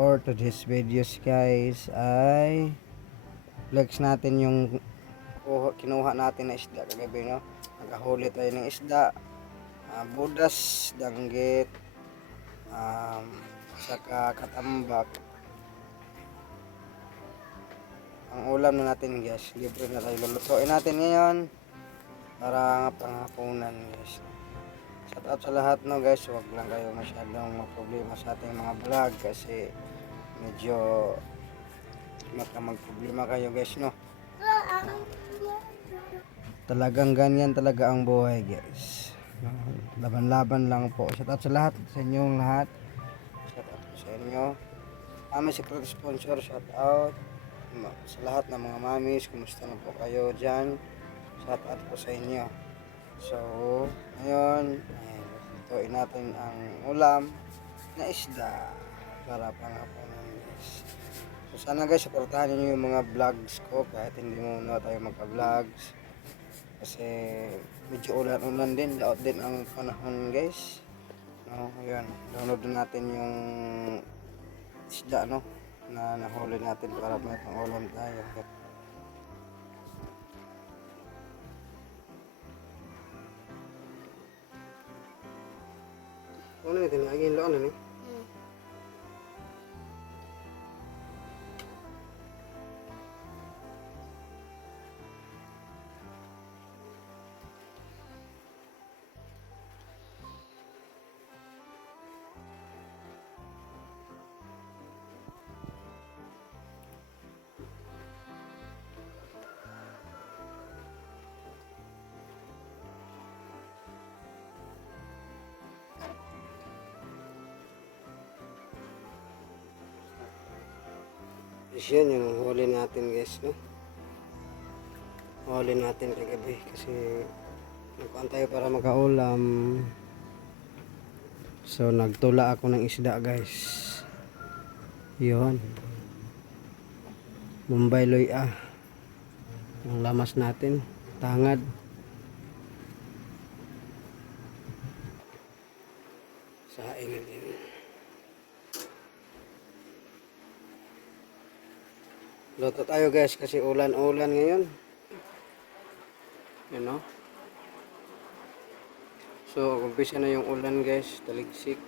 for today's videos guys ay flex natin yung kinuha natin na isda kagabi, no? Nagahuli tayo ng isda, budas, danggit, saka katambak. Ang ulam na natin guys, libre na tayo, lulutuin natin ngayon para panghapunan guys. Shout out sa lahat, no guys, huwag lang kayo masyadong problema sa ating mga vlog kasi medyo magproblema kayo guys, no? Talagang ganyan talaga ang buhay guys, laban-laban lang po. Shout out sa lahat, sa inyong lahat, shout out sa inyo aming secret sponsor. Shout out sa lahat ng mga mamis, kumusta na po kayo dyan? Shout out po sa inyo. So ngayon lutuin natin ang ulam na isda para panghapunan guys. So sana guys, supportahan niyo yung mga vlogs ko kahit hindi muna tayo magka-vlogs kasi medyo ulan-ulan din, daot din ang panahon guys, no? Ayun, download natin yung isda, no, na nahuli natin para may pang-ulam tayo. Ano ito? Agin lo ano ni? Yan yung huli natin guys, no? Huli natin kagabi kasi nagkuhan tayo para makaulam. So nagtula ako ng isda guys. Yun, Bombay Loya ang lamas natin, tangad. Saing din. Luto tayo guys kasi ulan-ulan ngayon. You know? So, umpisa na yung ulan guys, taligsik.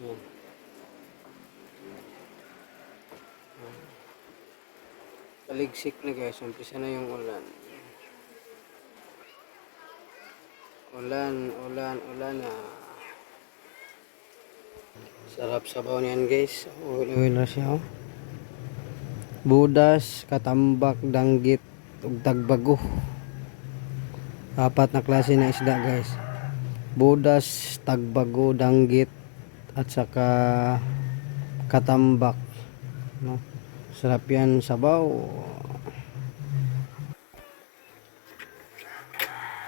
Yan. Taligsik na guys, umpisa na yung ulan. Ulan na. Sarap sabaw niyan guys. Uwi na siya, oh. Budas, katambak, danggit, ug tagbago. Apat na klase ng isda guys. Budas, tagbago, danggit, at saka katambak, no? Sarap yan sabaw.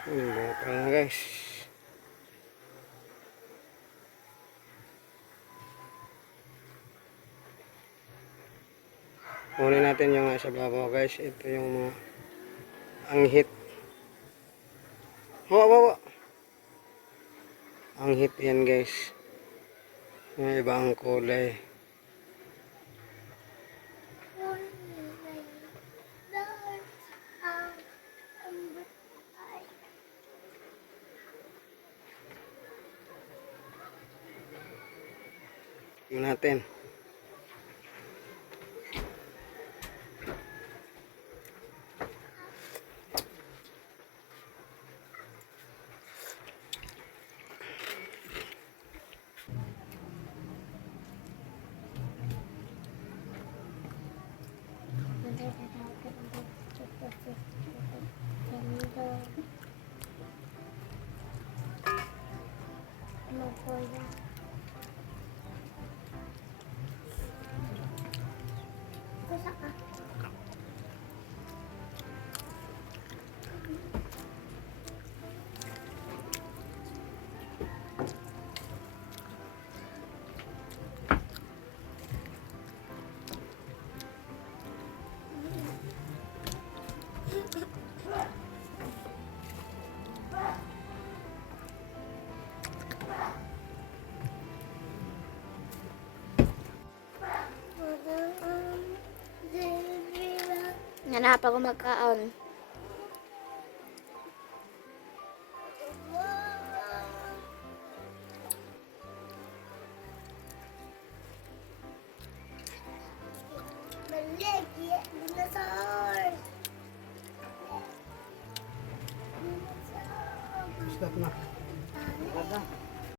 Buka na guys. Kunin natin yung nasa babaw guys. Ito yung mga anghit. Hawa. Anghit yan guys. May ibang kulay. Tingnan natin. Hanap ako magkaon. Balik, ya, dinosaur. Stop na.